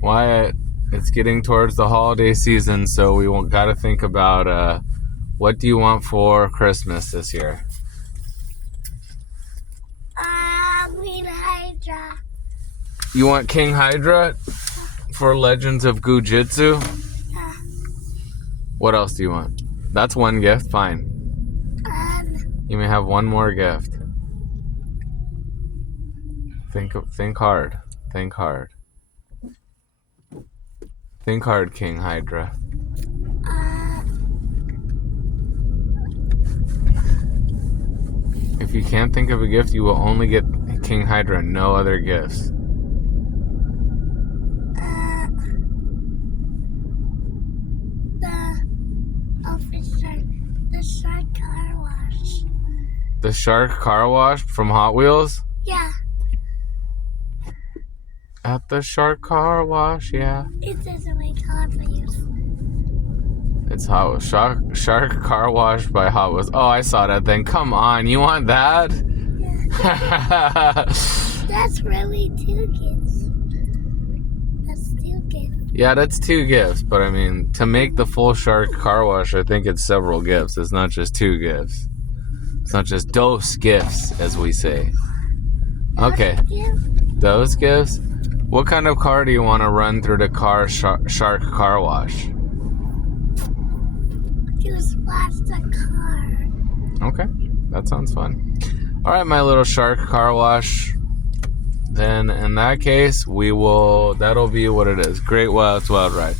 Wyatt, it's getting towards the holiday season, so we got to think about what do you want for Christmas this year? Queen Hydra. You want King Hydra for Legends of Gujitsu? Yeah. What else do you want? That's one gift. Fine. You may have one more gift. Think hard. Think hard. Think hard, King Hydra. If you can't think of a gift, you will only get King Hydra, no other gifts. The shark car wash. The shark car wash from Hot Wheels? Yeah. At the shark car wash, yeah. It doesn't make Hot Wheels. It's shark car wash by Hot Wheels. Oh, I saw that thing. Come on, you want that? Yeah. That's really 2 gifts. That's 2 gifts. Yeah, that's 2 gifts, but I mean, to make the full shark car wash, I think it's several gifts. It's not just 2 gifts. It's not just dos gifts, as we say. Okay, those gifts. What kind of car do you want to run through the shark car wash? Just wash the car. Okay, that sounds fun. All right, my little shark car wash. Then in that case, that'll be what it is. Great Wild's Wild Ride.